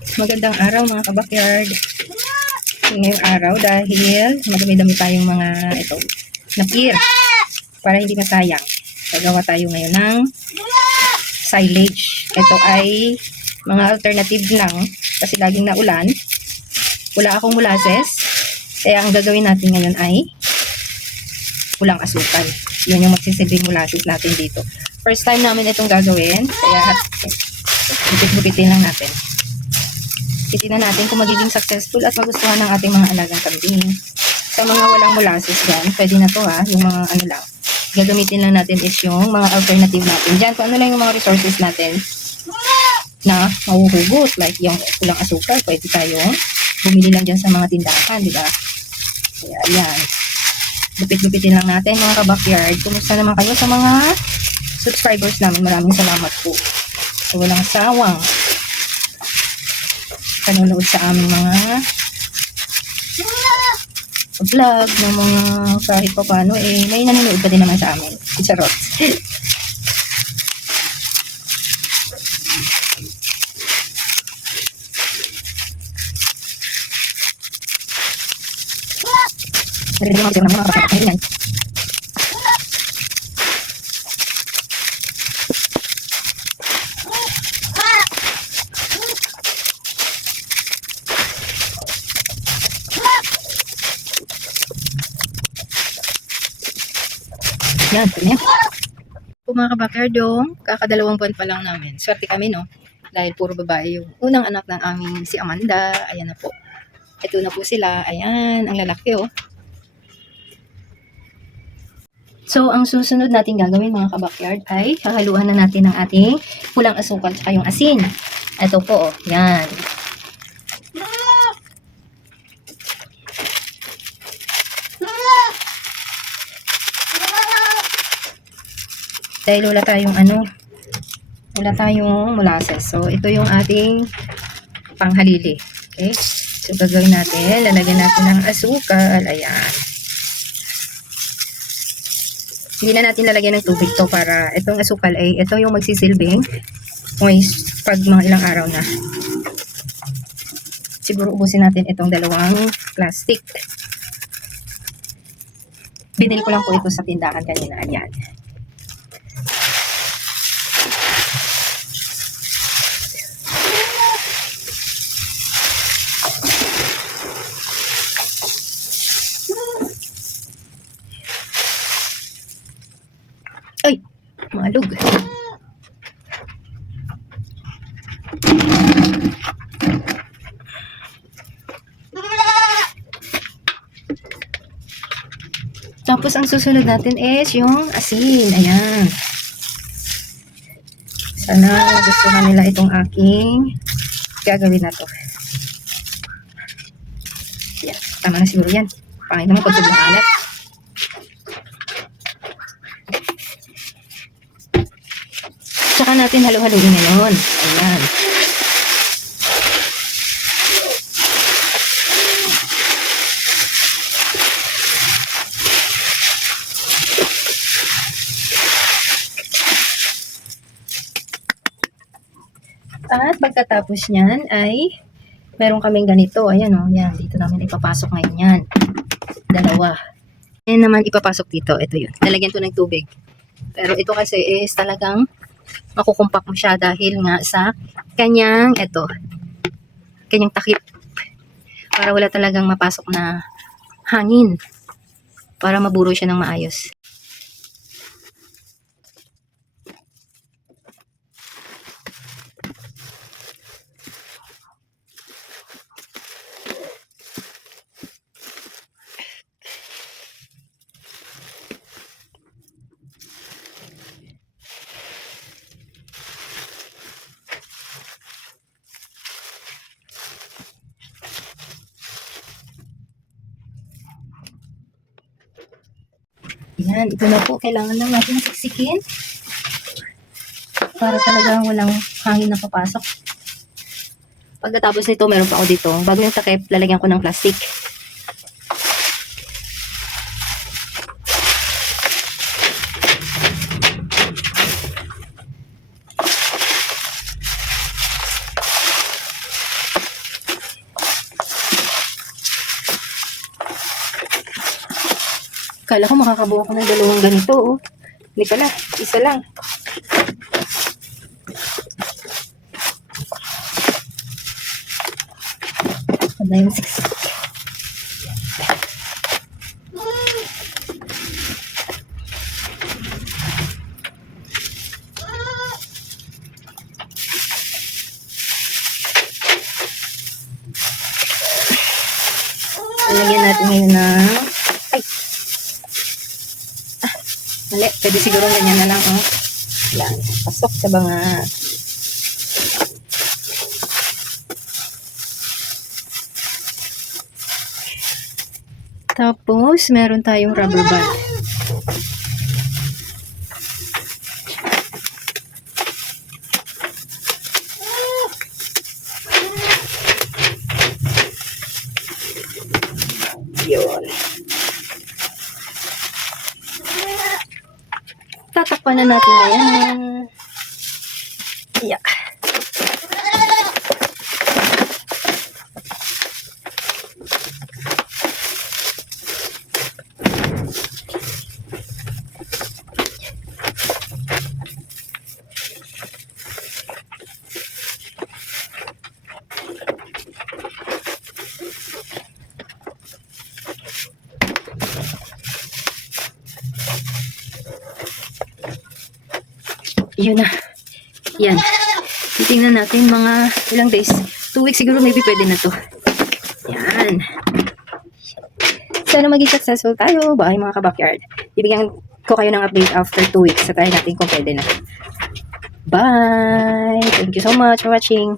Magandang araw mga kabakyard. Ngayong araw dahil madami-dami tayong mga napir para hindi masayang. Gagawa tayo ngayon ng silage. Ito ay mga alternative lang kasi laging naulan. Wala akong molasses. Kaya ang gagawin natin ngayon ay pulang asukal. Yun yung magsisilbing molasses natin dito. First time namin itong gagawin. Kaya bukit-bukitin lang natin. Titignan natin kung magiging successful at magustuhan ng ating mga alagang kambing. Sa mga walang molasses dyan, pwede na to yung mga ano lang. Gagamitin lang natin is yung mga alternative natin. Dyan, kung ano lang yung mga resources natin na mahuhugot. Like yung pulang asukal, pwede tayong bumili lang dyan sa mga tindahan, di ba? Kaya, ayan. Lupit-lupitin lang natin mga ka-backyard. Kumusta naman kayo sa mga subscribers namin? Maraming salamat po. So, walang sawang panonood sa aming mga vlog ng mga kahit pa paano may nanonood pa din naman sa amin. Charot. Narinig ako ng mga kapatid. Yan, yan. Kung mga kabakerdong, kakadalawang buwan pa lang namin. Swerte kami, no? Dahil puro babae yung unang anak ng aming si Amanda. Ayan na po. Ito na po sila. Ayan, ang lalaki, oh. So, ang susunod natin gagawin, mga kabakyard, ay hahaluan na natin ng ating pulang asukal at yung asin. Ito po, oh. Yan. Dahil wala tayong molasses. So, ito yung ating panghalili. Okay? So, gagawin natin, lalagyan natin ng asukal. Ayan. Hindi na natin lalagyan ng tubig to para itong asukal ay ito yung magsisilbing pag mga ilang araw na. Siguro ubusin natin itong dalawang plastic. Binili ko lang po ito sa tindahan kanina. Ayan. Ay, malug. Tapos ang susunod natin is yung asin. Ayan. Sana gustuhan nila itong aking gagawin na to. Yan. Tama na siguro yan. Pangit naman kung sobrang alat. Saka natin halo-haloin ngayon. Ayan. At pagkatapos niyan ay meron kaming ganito. Ayan o. Yan. Dito namin ipapasok ngayon yan. Dalawa. Ayan naman ipapasok dito. Ito yun. Lalagyan to ng tubig. Pero ito kasi is talagang makukumpak mo siya dahil nga sa kanyang takip. Para wala talagang mapasok na hangin. Para maburo siya ng maayos. Yan, ito na po. Kailangan lang natin siksikin para talagang walang hangin na papasok. Pagkatapos nito, meron pa ako dito. Bago yung takip, lalagyan ko ng plastic. Kala ko makakabuo ko ng 2 ganito, oh. Hindi pala, isa lang. Ano yung 6? Lagyan natin ngayon ng... Ay! Mali. Pwede siguro ganyan na lang, oh. Yan. Pasok sa banga. Tapos, meron tayong rubber band. Yun. Tatakpan na natin ngayon. Yeah. Yun na. Yan. Titingnan natin mga ilang days. 2 weeks siguro maybe pwede na to. Yan. Sana maging successful tayo. Bye mga ka-backyard. Bibigyan ko kayo ng update after 2 weeks. Sa tayo natin kung pwede na. Bye! Thank you so much for watching.